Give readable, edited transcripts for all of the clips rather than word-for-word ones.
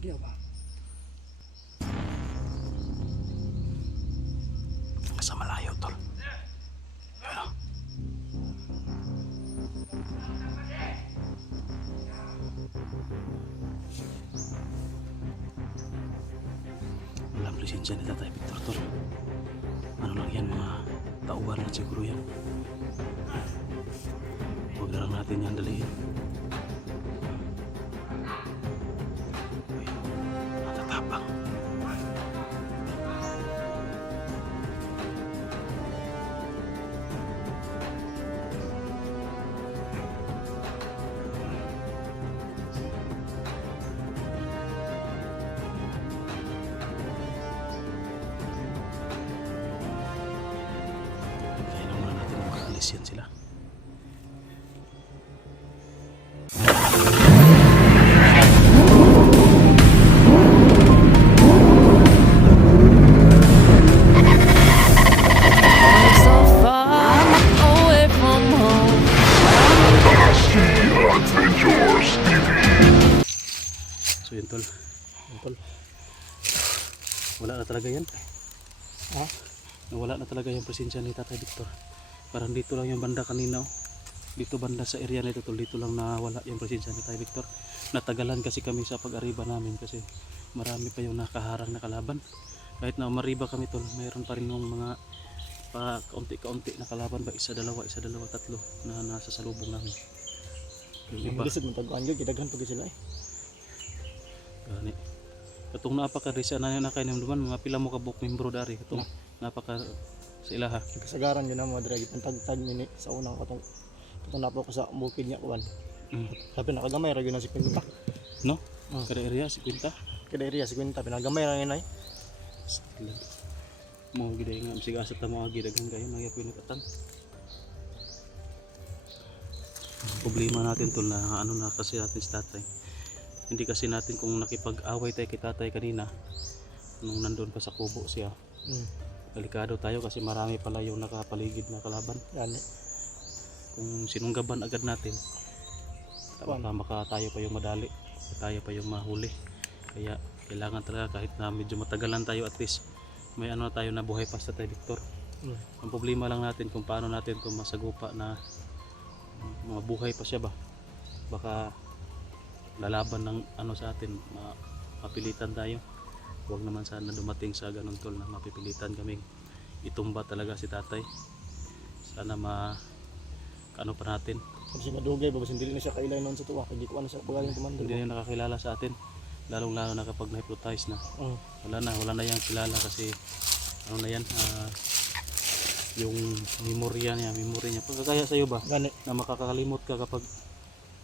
Bagyo ba? Sa malayo, tol. Ano? Walang presensya ni Tatay Victor, tol. Ano lang yan, mga tauhan lang siguro yan. Huwag na lang natin yan daliin. Uy, natatapang. Kailan muna natin makaalis yan sila. So far away from home. So yun, tol. Yun, tol. Wala na talaga yan. Ha? Wala na talaga yung presensya ni Tatay Victor. Parang dito lang yung banda kanina, oh. Dito banda sa area nito, tol. Dito lang nawala yung presensya ni Tatay Victor. Natagalan kasi kami sa pag-ariba namin kasi marami pa yung nakaharang na kalaban. Kahit na mariba kami, tol, mayroon pa rin yung mga kaunti-kaunti na kalaban ba, isa, dalawa, tatlo na nasa salubong namin. Yung iba, Lisod mo taguan gyud kidaghan pag sila eh. gani. Katong napaka-risa na yun na kayo naman, mga pila mo kabuk membro dari. Katong napaka sa ilaha. Kasagaran gyud na mo dira gid tag-tag mini sa unang katong napo ko sa bukid niya kuan. Sabi nakagamay ra gyud na si Quinta. No? Kada area, si Quinta. Kada area si Quinta pinagamay ra yun ay. Mo gid nga sig asat ta mo agi daghan kayo mga pinakatan. Problema natin tol na ano na kasi natin si tatay. Hindi kasi natin kung nakipag-away tayo kay tatay kanina nung nandun pa sa kubo siya. Delikado tayo kasi marami pala yung nakapaligid na kalaban. Yan. Kung sinunggaban agad natin, baka tayo pa yung madali, tayo pa yung mahuli. Kaya kailangan talaga kahit na medyo matagalan tayo, at least may ano na tayo na buhay pa sa Tatay Victor. Ang problema lang natin kung paano natin kung masagupa na mabuhay pa siya ba. Baka lalaban ng ano sa atin, mapilitan tayo. Huwag naman sana dumating sa ganun, tol, na mapipilitan kaming itumba talaga si tatay. Sana ano pa natin. Kasi madugay ba hindi na siya kailay noon sa tuwa kay di ko ano sa pagaling komando. Hindi na nakakilala sa atin. Lalong lalo na kapag na-hypnotize na. Wala na yang kilala kasi ano na yan, yung memorya niya. Pagkakaya sa'yo ba? Gani. Na makakakalimot ka kapag,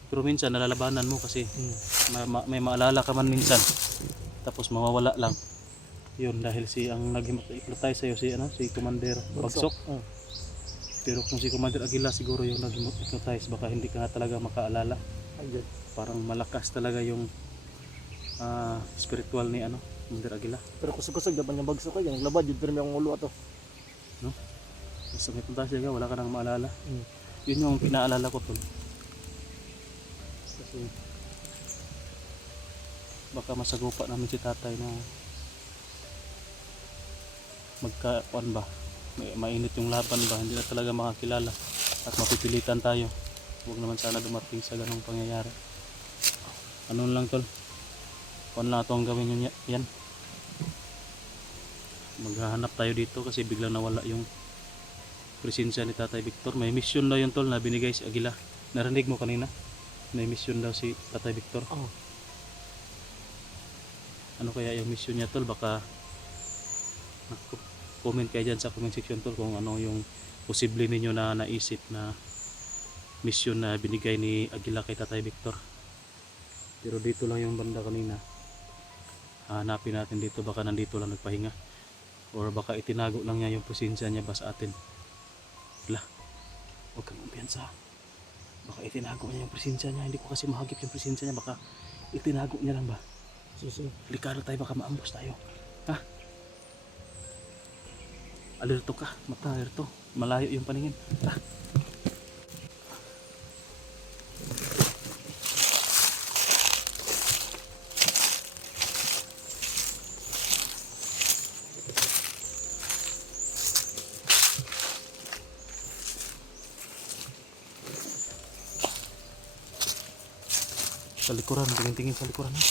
pero minsan nalalabanan mo kasi may maalala ka man minsan. Tapos mawawala lang. Yun dahil ang nag-hypnotize sa'yo si Commander Bagsok. Pero kung si Commander Aguila siguro yung nag-hypnotize, baka hindi ka nga talaga makaalala. Ayun. Parang malakas talaga yung spiritual ni Commander Aguila. Pero kusog-kusog dapat nga Bagsok kay naglabad jud pero may akong ulo ato. No? Sa hypnotize ka, wala ka nang maalala. Yun yung pinaalala ko, tol. Kasi baka masagupa namin si tatay na magkakuan ba, mainit yung laban ba, hindi na talaga makakilala at mapipilitan tayo. Huwag naman sana dumating sa ganong pangyayari. Ano lang, tol, kuan lang itong gawin nyo yan. Maghahanap tayo dito kasi biglang nawala yung presensya ni Tatay Victor. May mission daw yun, tol, na binigay si Aguila. Narinig mo kanina? May mission daw si Tatay Victor. Ano kaya yung mission niya, tol? Baka comment kayo dyan sa comment section, tol, kung ano yung posible ninyo na naisip na mission na binigay ni Aguila kay Tatay Victor. Pero dito lang yung banda kanina. Hanapin natin dito, baka nandito lang nagpahinga. Or baka itinago lang niya yung presensya niya ba sa atin. Wala, huwag kang kumpiyansa. Baka itinago niya yung presensya niya. Hindi ko kasi mahagip yung presensya niya. Baka itinago niya lang ba. Delikado tayo, baka maambos tayo. Ha? Alerto ka, mata alerto. Malayo yung paningin. Tara. likuran, tingin-tingin sa likuran. Ha?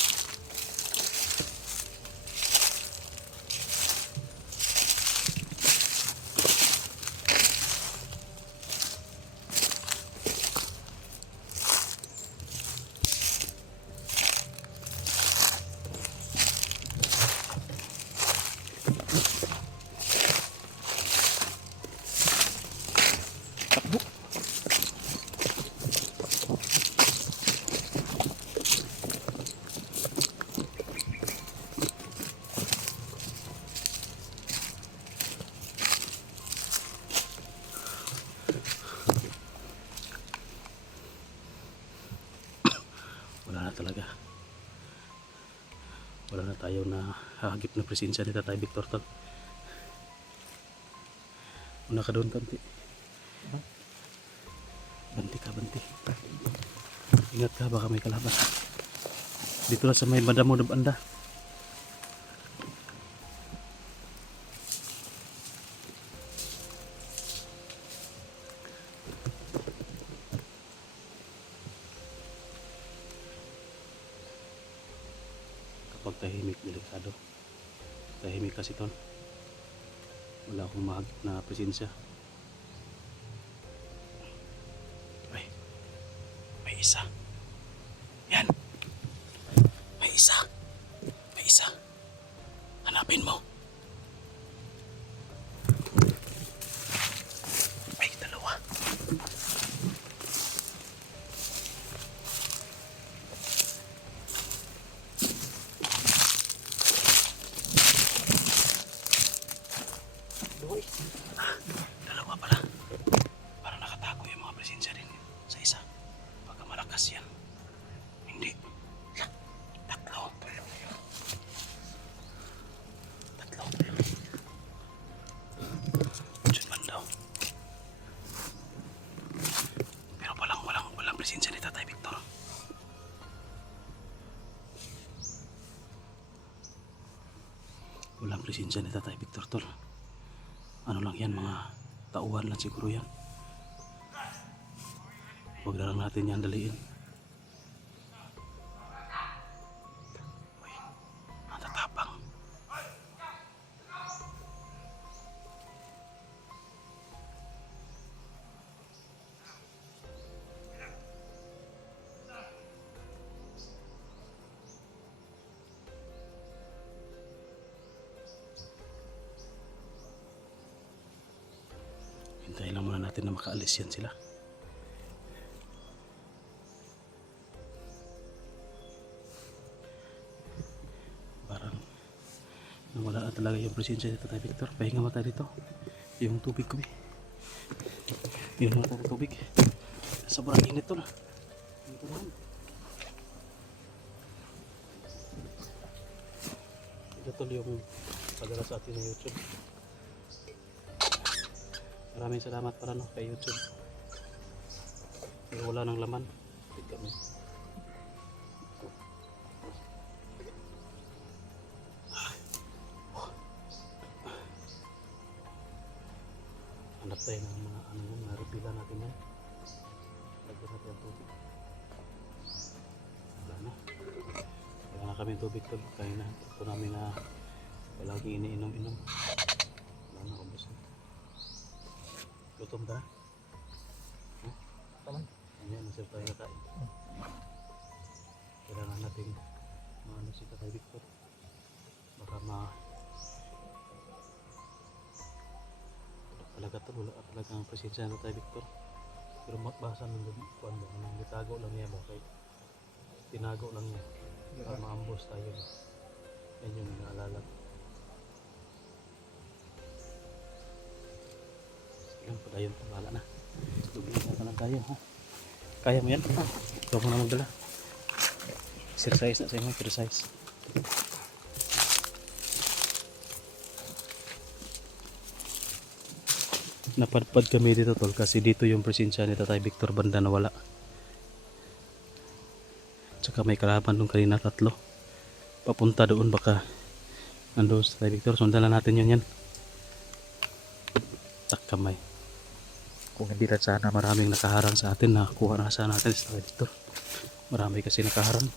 Wala na talaga. Wala na tayo na hagip na presensya ni Tatay Victor tol. Una ka doon, Banti. Banti ka, Banti. Ingat ka, baka may kalaban. Dito lang sa may banda mo na banda. Kapag tahimik, delikado. Tahimik kasi tol. Wala akong mahagip na presensya. Ay, may isa. Yan. May isa. May isa. Hanapin mo. May dalawa. Dalawa pala. Parang nakatago yung mga presensya rin sa isa. Baka malakas yan. Hindi. Tatlo. Tatlo. Diyan man daw. Pero walang presensya ni Tatay Victor. Walang presensya ni Tatay Victor tol. Ano lang yan, mga tauhan lang siguro yan. Huwag na lang natin yan daliin. Uy, ang tatapang. Hintayin lang muna natin na makaalis yan sila. Parang nawala na talaga yung presensya ni Tatay Victor. Pahinga mata dito. Yung tubig ko eh. Yung mata ng tubig. Sobrang init to na. Dito naman. Ito tol yung padala sa atin ng YouTube. Maraming salamat para no kay YouTube. Pero wala nang laman. Tignan mo. Hanap tayo ng mga ano yan, mga repila natin yan. Lagyan natin ang tubig. Wala na. Wala na kami tubig tol. Kaya na. Ito namin na palagi iniinom-inom. Wala na, ubos na. Gutom ka na? Huh? Taman. Ayan, nasir tayo na tayo. Kailangan natin maano si Tatay Victor. Baka talaga to, wala talaga ang presensya ng Tatay Victor. Pero basa ng kuwan ba, nang itago lang niya ba? Kaya tinago lang niya. Para maambos tayo. Yan yung naalala ko. Yan, padayon pa, bahala na. Dublihan na lang tayo, ha? Kaya mo yan? Ikaw mo na magdala. Exercise na sa inyo, exercise. Napadpad kami dito tol kasi dito yung presensya ni Tatay Victor banda na wala. Tsaka may kalaban doon kanina 3. Papunta doon baka nandoon sa Tatay Victor. Sundan na natin yun yan. Tak kamay. Kung hindi na sana maraming nakaharang sa atin, nakakuha na sana natin sa Tatay Victor. Marami kasi nakaharang.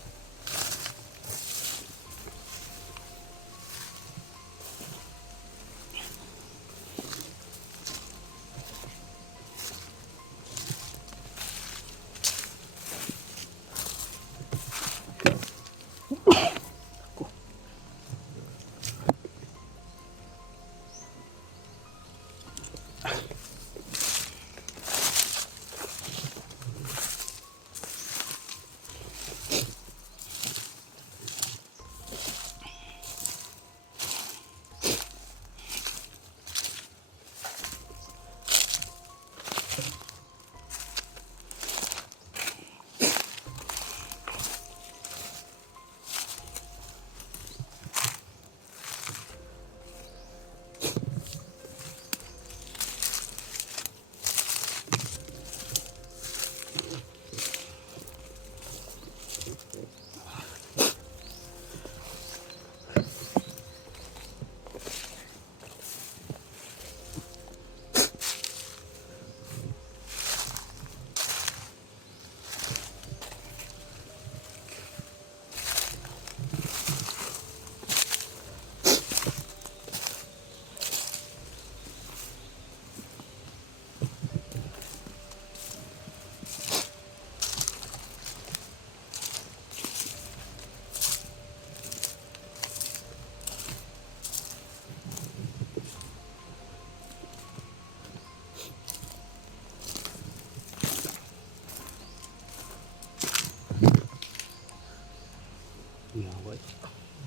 Yawa eh.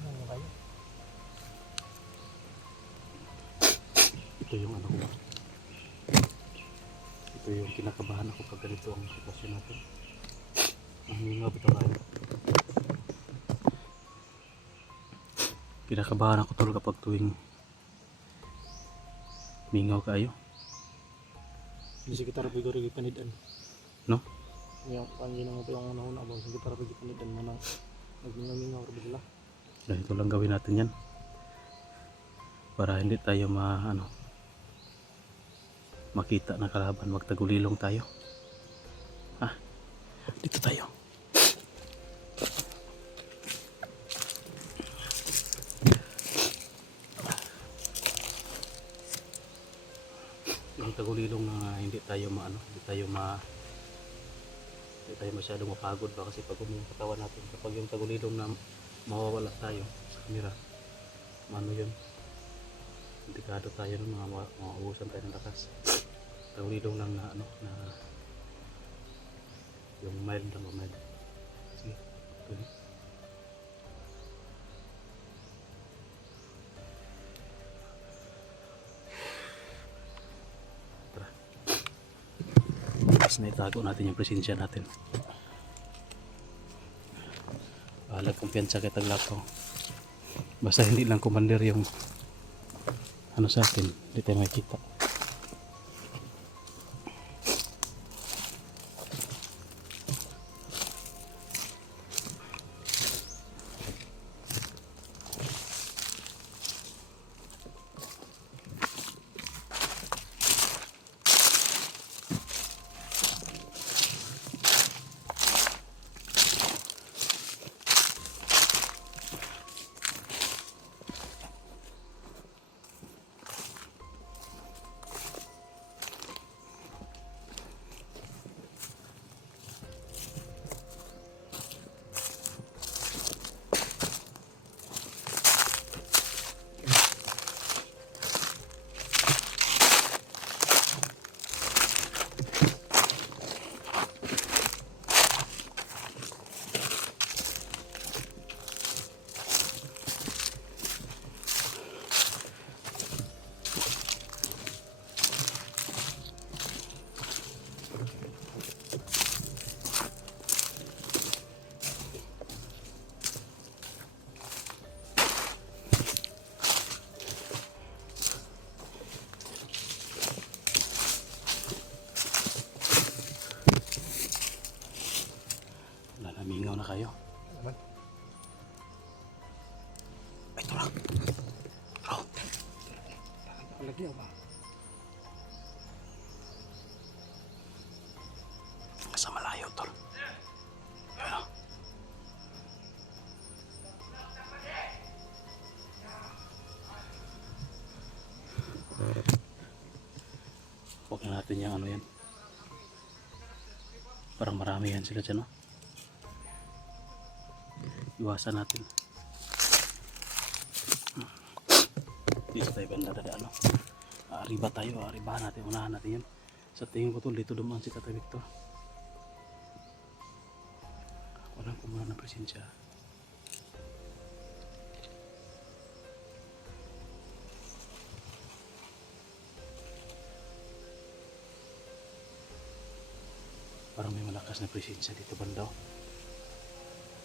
Ano kayo? Ito yung ano ko. Ito yung kinakabahan ako pag ganito ang sitwasyon natin. Ang hinga bitaw tayo. Kinakabahan ako tol kapag tuwing mingaw kayo. Hindi si kita rapid rin panidan. No? Yung pangina mo pa yung una-una ba? Si kita rapid panidan mo na nagmingaw-mingaw rin sila. Ganito lang gawin natin yan. Para hindi tayo makita na kalaban, magtagulilong tayo. Dito tayo. Yung tagulilong na hindi tayo hindi tayo masyadong mapagod ba kasi pag yung katawan natin, kapag yung tagulilong na mawawala tayo sa camera, yun, delikado tayo ng mauubusan tayo ng lakas. Tagulilong lang na yung mild lang o mild. Sige, tuloy. Tara. Tapos na itago natin yung presensya natin. Bahalag kumpiyansa kay Taglapo. Basta hindi lang commander yung sa atin, hindi tayo makikita. Mingaw na kayo. Naman. Ay, ito lang. Bro. Lagi ba? Sa malayo, tol. Ayun o. natin yung ano yan. Parang marami yan sila dyan, no? Iwasan natin. Dito tayo banda dada, ano? Arriba tayo, arribahan natin, unahan natin yan. Sa tingin ko to, dito dumaan si Tatay Victor. Walang kumuha ng presensya. Parang may malakas na presensya dito banda.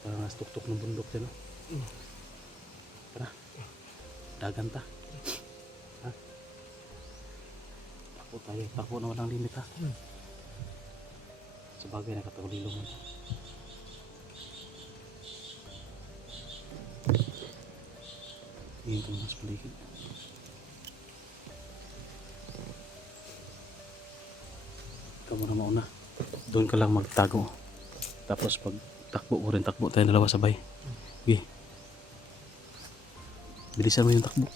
Parang nasa tuktok ng bundok din, no? Tara. Dagan ta. Ha? Takbo tayo. Takbo na walang limit, ha? Sabagay nakatagulilong mo. Tingin ko na sa paligid. Ikaw muna mauna. Doon ka lang magtago. Tapos pag takbo mo rin, takbo tayo dalawa sabay. Okay. Bilisan mo yung takbo.